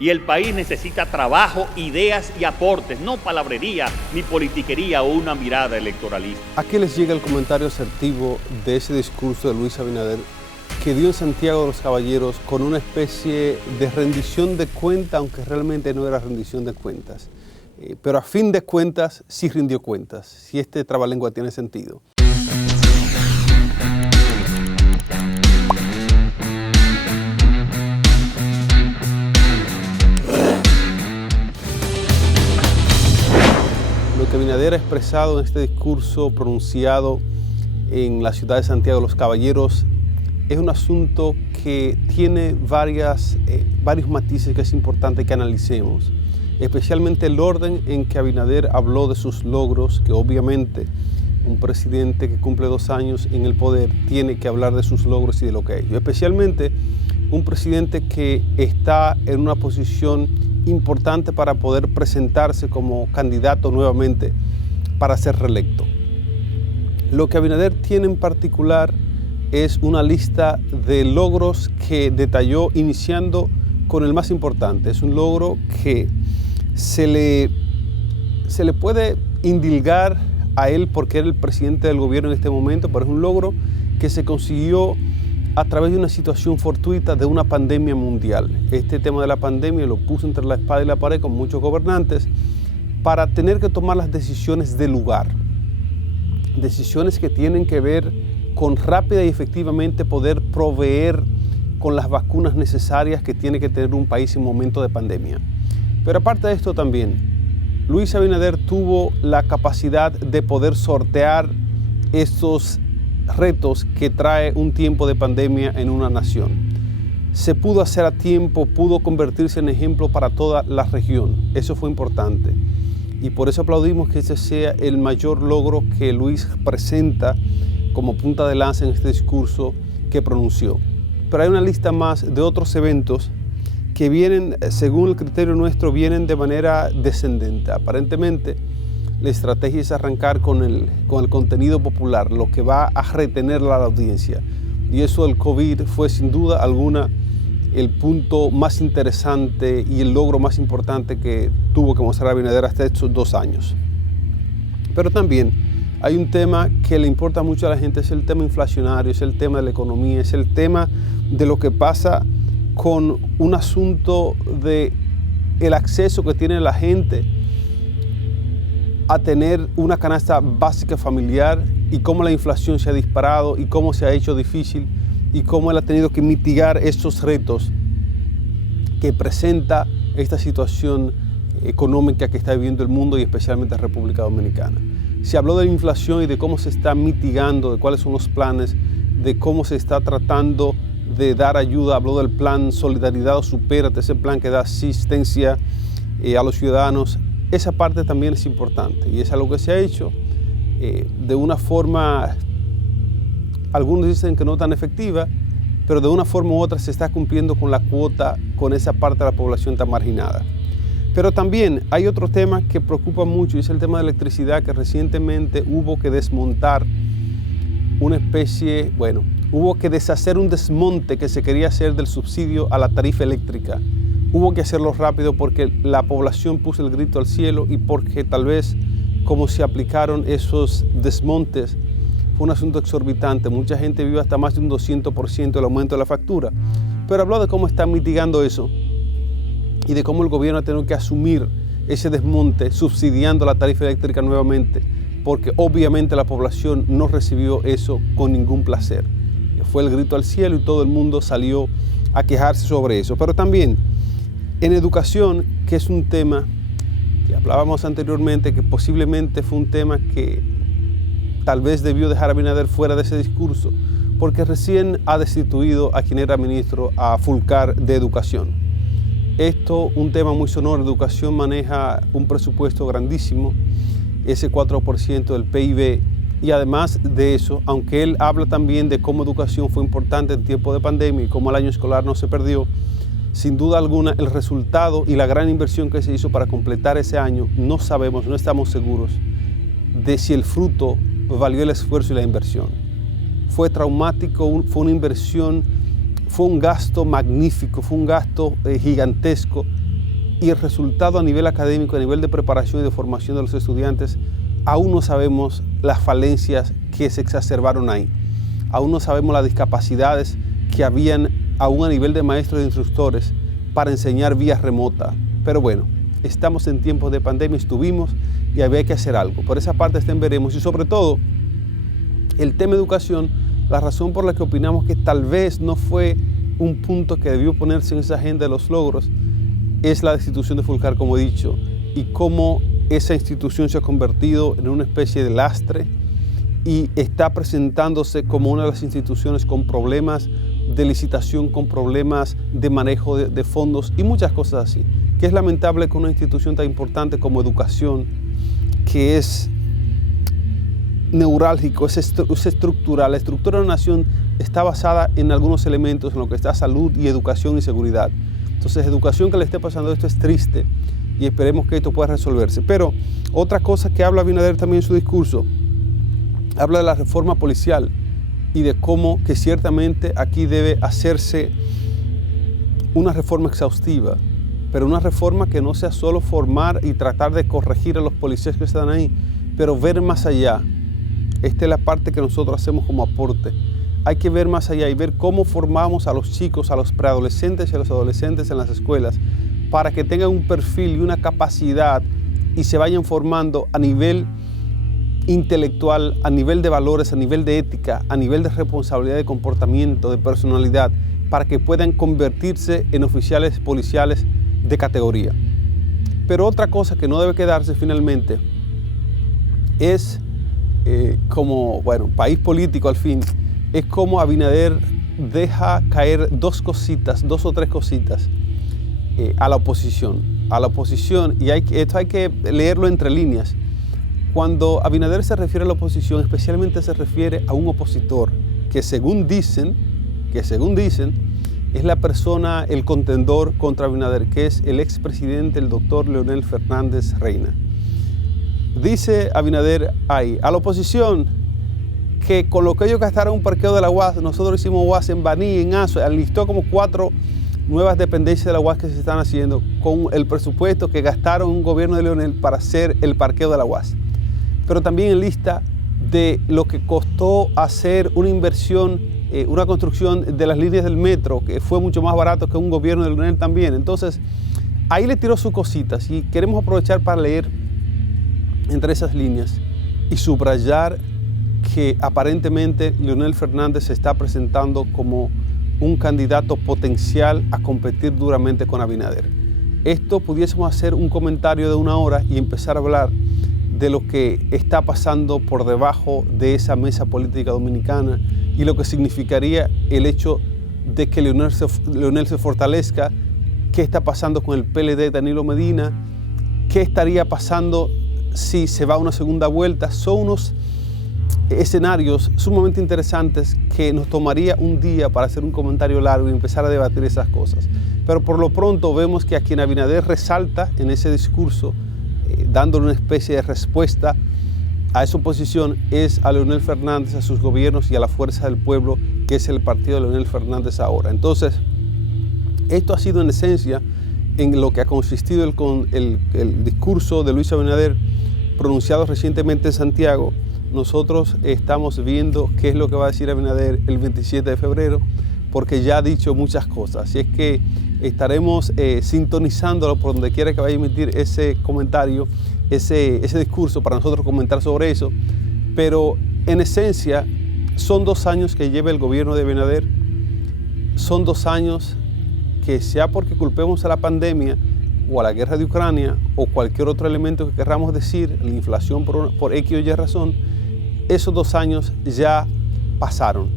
Y el país necesita trabajo, ideas y aportes, no palabrería, ni politiquería o una mirada electoralista. ¿A qué les llega el comentario asertivo de ese discurso de Luis Abinader que dio en Santiago de los Caballeros con una especie de rendición de cuentas, aunque realmente no era rendición de cuentas? Pero a fin de cuentas sí rindió cuentas, si este trabalengua tiene sentido. Lo que Abinader ha expresado en este discurso pronunciado en la ciudad de Santiago de los Caballeros es un asunto que tiene varios matices que es importante que analicemos, especialmente el orden en que Abinader habló de sus logros, que obviamente un presidente que cumple 2 años en el poder tiene que hablar de sus logros y de lo que ha hecho, especialmente un presidente que está en una posición importante para poder presentarse como candidato nuevamente para ser reelecto. Lo que Abinader tiene en particular es una lista de logros que detalló iniciando con el más importante. Es un logro que se le puede indilgar a él porque era el presidente del gobierno en este momento, pero es un logro que se consiguió a través de una situación fortuita de una pandemia mundial. Este tema de la pandemia lo puso entre la espada y la pared con muchos gobernantes para tener que tomar las decisiones del lugar. Decisiones que tienen que ver con rápida y efectivamente poder proveer con las vacunas necesarias que tiene que tener un país en momento de pandemia. Pero aparte de esto también, Luis Abinader tuvo la capacidad de poder sortear estos retos que trae un tiempo de pandemia en una nación. Se pudo hacer a tiempo, pudo convertirse en ejemplo para toda la región. Eso fue importante. Y por eso aplaudimos que ese sea el mayor logro que Luis presenta como punta de lanza en este discurso que pronunció. Pero hay una lista más de otros eventos que vienen, según el criterio nuestro, vienen de manera descendente. Aparentemente, la estrategia es arrancar con el contenido popular, lo que va a retener a la audiencia. Y eso del COVID fue sin duda alguna el punto más interesante y el logro más importante que tuvo que mostrar Abinader hasta estos 2 años. Pero también hay un tema que le importa mucho a la gente, es el tema inflacionario, es el tema de la economía, es el tema de lo que pasa con un asunto de el acceso que tiene la gente a tener una canasta básica familiar y cómo la inflación se ha disparado y cómo se ha hecho difícil y cómo él ha tenido que mitigar estos retos que presenta esta situación económica que está viviendo el mundo y especialmente la República Dominicana. Se habló de la inflación y de cómo se está mitigando, de cuáles son los planes, de cómo se está tratando de dar ayuda. Habló del plan Solidaridad o Supérate, ese plan que da asistencia a los ciudadanos. Esa parte también es importante y es algo que se ha hecho de una forma, algunos dicen que no tan efectiva, pero de una forma u otra se está cumpliendo con la cuota, con esa parte de la población tan marginada. Pero también hay otro tema que preocupa mucho y es el tema de electricidad, que recientemente hubo que desmontar una especie, hubo que deshacer un desmonte que se quería hacer del subsidio a la tarifa eléctrica. Hubo que hacerlo rápido porque la población puso el grito al cielo y porque tal vez como se aplicaron esos desmontes fue un asunto exorbitante. Mucha gente vio hasta más de un 200% el aumento de la factura. Pero habló de cómo están mitigando eso y de cómo el gobierno ha tenido que asumir ese desmonte subsidiando la tarifa eléctrica nuevamente, porque obviamente la población no recibió eso con ningún placer. Fue el grito al cielo y todo el mundo salió a quejarse sobre eso. Pero también en educación, que es un tema que hablábamos anteriormente, que posiblemente fue un tema que tal vez debió dejar a Abinader fuera de ese discurso, porque recién ha destituido a quien era ministro, a Fulcar, de Educación. Esto, un tema muy sonoro. Educación maneja un presupuesto grandísimo, ese 4% del PIB, y además de eso, aunque él habla también de cómo educación fue importante en tiempo de pandemia y cómo el año escolar no se perdió, sin duda alguna el resultado y la gran inversión que se hizo para completar ese año, no sabemos, no estamos seguros de si el fruto valió el esfuerzo y la inversión. Fue traumático, fue una inversión, fue un gasto magnífico, fue un gasto gigantesco y el resultado a nivel académico, a nivel de preparación y de formación de los estudiantes, aún no sabemos las falencias que se exacerbaron ahí. Aún no sabemos las discapacidades que habían aún a nivel de maestros e instructores para enseñar vía remota. Pero bueno, estamos en tiempos de pandemia, estuvimos y había que hacer algo. Por esa parte veremos. Y sobre todo, el tema educación, la razón por la que opinamos que tal vez no fue un punto que debió ponerse en esa agenda de los logros, es la destitución de Fulcar, como he dicho, y cómo esa institución se ha convertido en una especie de lastre y está presentándose como una de las instituciones con problemas de licitación, con problemas de manejo de fondos y muchas cosas así. Que es lamentable que una institución tan importante como educación, que es neurálgico, es estructural, la estructura de una nación está basada en algunos elementos, en lo que está salud y educación y seguridad. Entonces, educación que le esté pasando esto es triste y esperemos que esto pueda resolverse. Pero otra cosa que habla Abinader también en su discurso, habla de la reforma policial y de cómo que ciertamente aquí debe hacerse una reforma exhaustiva, pero una reforma que no sea solo formar y tratar de corregir a los policías que están ahí, pero ver más allá. Esta es la parte que nosotros hacemos como aporte. Hay que ver más allá y ver cómo formamos a los chicos, a los preadolescentes y a los adolescentes en las escuelas para que tengan un perfil y una capacidad y se vayan formando a nivel intelectual, a nivel de valores, a nivel de ética, a nivel de responsabilidad de comportamiento, de personalidad, para que puedan convertirse en oficiales policiales de categoría. Pero otra cosa que no debe quedarse finalmente es como, bueno, país político al fin, es como Abinader deja caer dos o tres cositas a la oposición. Y esto hay que leerlo entre líneas. Cuando Abinader se refiere a la oposición, especialmente se refiere a un opositor que según dicen, es la persona, el contendor contra Abinader, que es el expresidente, el doctor Leonel Fernández Reina. Dice Abinader ahí, a la oposición, que con lo que ellos gastaron un parqueo de la UAS, nosotros hicimos UAS en Baní, en Azo, enlistó como 4 nuevas dependencias de la UAS que se están haciendo con el presupuesto que gastaron un gobierno de Leonel para hacer el parqueo de la UAS. Pero también en lista de lo que costó hacer una inversión, una construcción de las líneas del metro, que fue mucho más barato que un gobierno de Leonel también. Entonces, ahí le tiró sus cositas y queremos aprovechar para leer entre esas líneas y subrayar que aparentemente Leonel Fernández se está presentando como un candidato potencial a competir duramente con Abinader. Esto pudiésemos hacer un comentario de 1 hora y empezar a hablar de lo que está pasando por debajo de esa mesa política dominicana y lo que significaría el hecho de que Leonel se fortalezca, qué está pasando con el PLD Danilo Medina, qué estaría pasando si se va a una segunda vuelta. Son unos escenarios sumamente interesantes que nos tomaría un día para hacer un comentario largo y empezar a debatir esas cosas. Pero por lo pronto vemos que a quien Abinader resalta en ese discurso, dándole una especie de respuesta a esa oposición, es a Leonel Fernández, a sus gobiernos y a la fuerza del pueblo, que es el partido de Leonel Fernández ahora. Entonces, esto ha sido en esencia en lo que ha consistido el discurso de Luis Abinader pronunciado recientemente en Santiago. Nosotros estamos viendo qué es lo que va a decir Abinader el 27 de febrero, porque ya ha dicho muchas cosas. Así es que estaremos sintonizándolo por donde quiera que vaya a emitir ese comentario, ese discurso, para nosotros comentar sobre eso. Pero en esencia, son 2 años que lleva el gobierno de Abinader. Son 2 años que, sea porque culpemos a la pandemia o a la guerra de Ucrania o cualquier otro elemento que querramos decir, la inflación por X o Y razón, esos 2 años ya pasaron.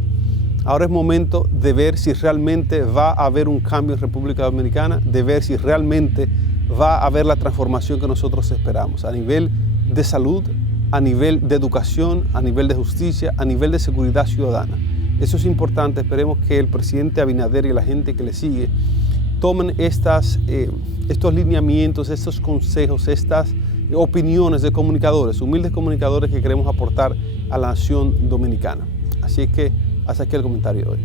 Ahora es momento de ver si realmente va a haber un cambio en República Dominicana, de ver si realmente va a haber la transformación que nosotros esperamos a nivel de salud, a nivel de educación, a nivel de justicia, a nivel de seguridad ciudadana. Eso es importante. Esperemos que el presidente Abinader y la gente que le sigue tomen estos lineamientos, estos consejos, estas opiniones de comunicadores, humildes comunicadores que queremos aportar a la nación dominicana. Así es que hasta aquí el comentario de hoy.